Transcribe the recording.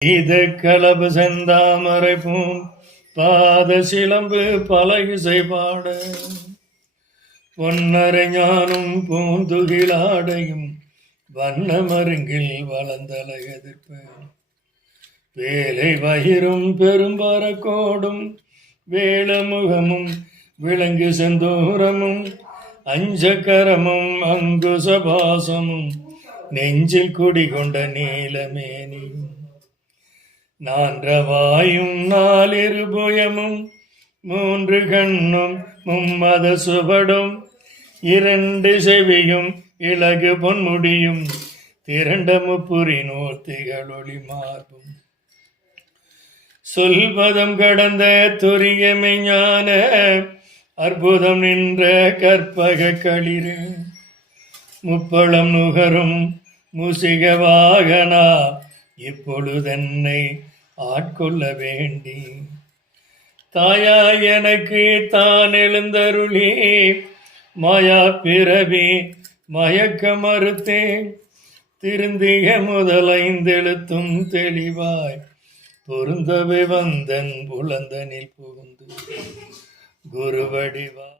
களபு செந்தாமரை boom பாத சிலம்பு பலகிசை பாட பொன்னரை ஞானும் பூந்துகிலாடையும் வண்ண மருங்கில் வளர்ந்தலை எதிர்ப்ப வேலை வயிறும் பெரும்பரக்கோடும் வேளமுகமும் விலங்கு செந்தூரமும் அஞ்சக்கரமும் அங்குசபாசமும் நெஞ்சில் குடிகொண்ட நீலமேனியும் நான்றவாயும் நாலிருபுயமும் மூன்று கண்ணும் மும்மத சுவடும் இரண்டு செவியும் இலகு பொன்முடியும் திரண்ட முப்புரி நோர்த்திகளொளி மார்பும் சொல்பதம் கடந்த துரியமை ஞான அற்புதம் நின்ற கற்பக களிறு முப்பழம் நுகரும் முசிக வாகனா இப்பொழுதென்னை ஆட்கொள்ள வேண்டி தாயா எனக்கு தான் எழுந்தருளி மாயா பிறவி மயக்க மறுத்தேன் திருந்திய முதலைந்தெழுத்தும் தெளிவாய் பொருந்தவே வந்தன் புலந்தனில் புகுந்து குருவடிவா